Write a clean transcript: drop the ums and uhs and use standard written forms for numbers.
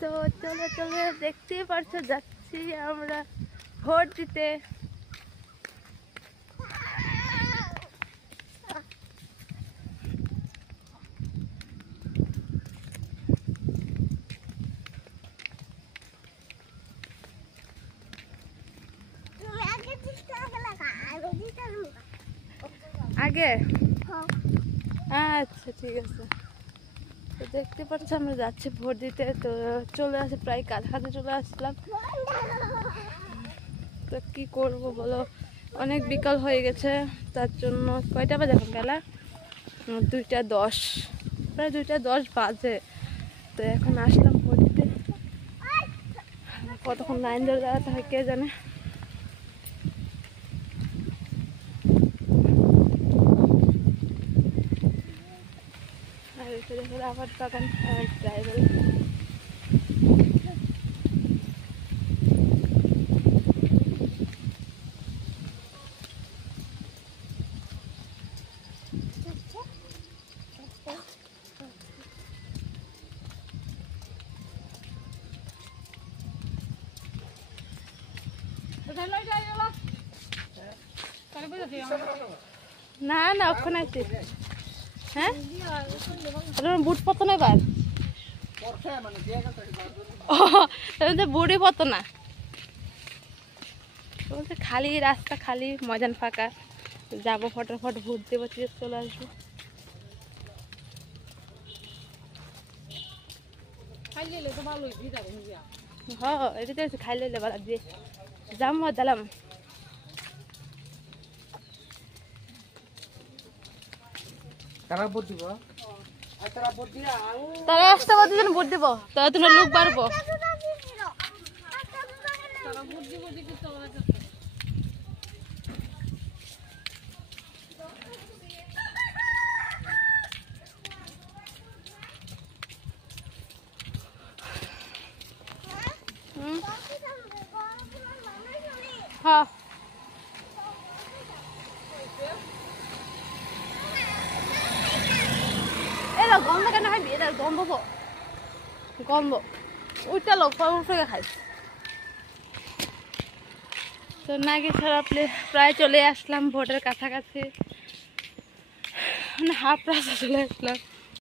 তো চলে চলে দেখতেই পারছো যাচ্ছি আমরা ভোট দিতে। আগে আচ্ছা ঠিক আছে। তো দেখতে পাচ্ছ আমরা যাচ্ছি ভোট দিতে। তো চলে আসে প্রায় কাছাকাছি চলে আসলাম। তো কি করব বলো, অনেক বিকাল হয়ে গেছে। তার জন্য কয়টা বাজে এখন বেলা 2:10, প্রায় 2:10 বাজে। তো এখন আসলাম ভোট দিতে। কতক্ষণ লাইন ধরে দাঁড়াতে হয় কে জানে। আর এসে দেখে আবার বাগান ড্রাইভার। না না ওখানে আছি। হ্যাঁ বুট পতো না এবার, বুড়ি পতো না বলছে। খালি রাস্তা, খালি ময়দান ফাঁকা। যাবো ফটাফট ভোট দেবো, চলে আসবো। হ্যাঁ এটা তো খাইলে ভালো দিয়ে যাম দিলাম। তারা আসতে পারছে যেন ভোট দিব, তারা তোমার লোক বাড়বো। হ্যাঁ এরা গন্ধ কেন খাইবি? এটা গন্ধ তো গন্ধ ওইটা লোক উঠে খাইছে। তো নাকি ছাড়া প্রায় চলে আসলাম ভোটের কাছাকাছি, মানে হাফ রাস্তা চলে আসলাম।